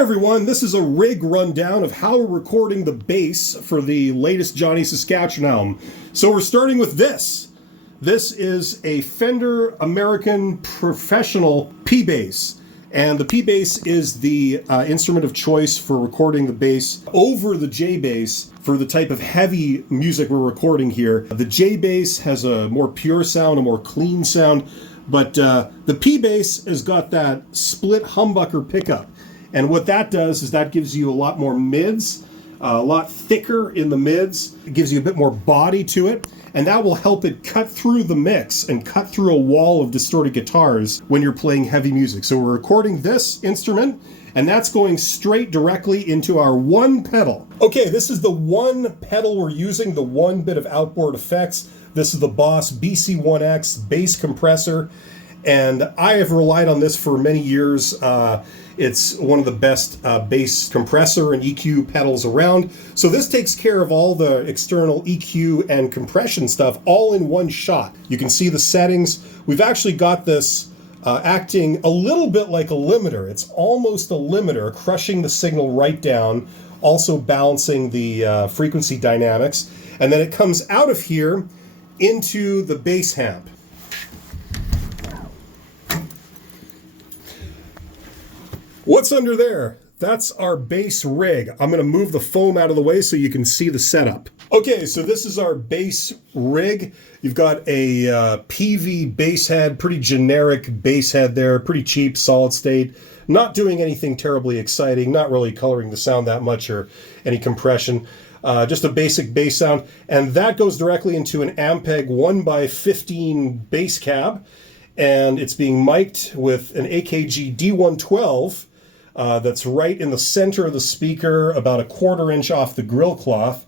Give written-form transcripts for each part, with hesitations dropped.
everyone, this is a rig rundown of how we're recording the bass for the latest Johnny Saskatchewan album. So we're starting with this. This is a Fender American Professional P-Bass. And the P-Bass is the instrument of choice for recording the bass over the J-Bass for the type of heavy music we're recording here. The J-Bass has a more pure sound, a more clean sound, but the P-Bass has got that split humbucker pickup. And what that does is that gives you a lot more mids, a lot thicker in the mids. It gives you a bit more body to it, and that will help it cut through the mix and cut through a wall of distorted guitars when you're playing heavy music. So we're recording this instrument, and that's going straight directly into our one pedal. Okay, this is the one pedal we're using, the one bit of outboard effects. This is the Boss BC1X bass compressor, and I have relied on this for many years. It's one of the best bass compressor and EQ pedals around. So this takes care of all the external EQ and compression stuff all in one shot. You can see the settings. We've actually got this acting a little bit like a limiter. It's almost a limiter, crushing the signal right down, also balancing the frequency dynamics. And then it comes out of here into the bass amp. What's under there? That's our bass rig. I'm going to move the foam out of the way so you can see the setup. Okay, so this is our bass rig. You've got a PV bass head, pretty generic bass head there, pretty cheap, solid state. Not doing anything terribly exciting, not really coloring the sound that much or any compression. Just a basic bass sound. And that goes directly into an Ampeg 1x15 bass cab. And it's being mic'd with an AKG D112. That's right in the center of the speaker, about 1/4 inch off the grill cloth.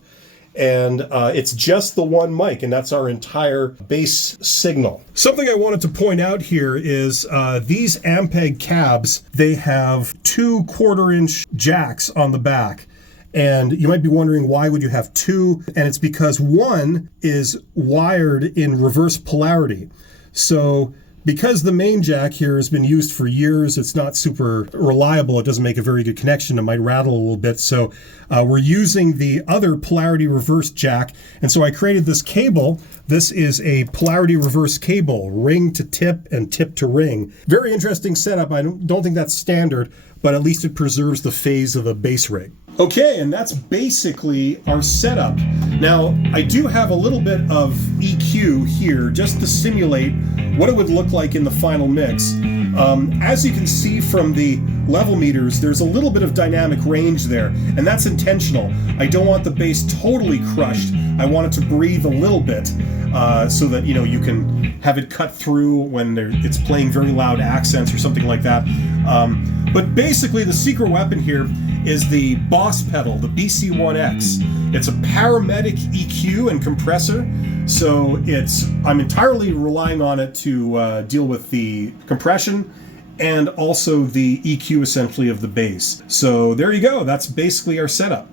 And it's just the one mic, and that's our entire bass signal. Something I wanted to point out here is these Ampeg cabs, they have 2 1/4-inch jacks on the back. And you might be wondering, why would you have 2? And it's because one is wired in reverse polarity. So because the main jack here has been used for years, it's not super reliable. It doesn't make a very good connection. It might rattle a little bit. So we're using the other polarity reverse jack. And so I created this cable. This is a polarity reverse cable, ring to tip and tip to ring. Very interesting setup. I don't think that's standard, but at least it preserves the phase of a bass rig. Okay, and that's basically our setup. Now, I do have a little bit of EQ here just to simulate what it would look like in the final mix. As you can see from the level meters, there's a little bit of dynamic range there, and that's intentional. I don't want the bass totally crushed. I want it to breathe a little bit so that you can have it cut through when it's playing very loud accents or something like that. But basically, the secret weapon here is the Boss pedal, the BC1X. It's a paramedic EQ and compressor, so I'm entirely relying on it to deal with the compression and also the EQ essentially of the bass. So there you go, that's basically our setup.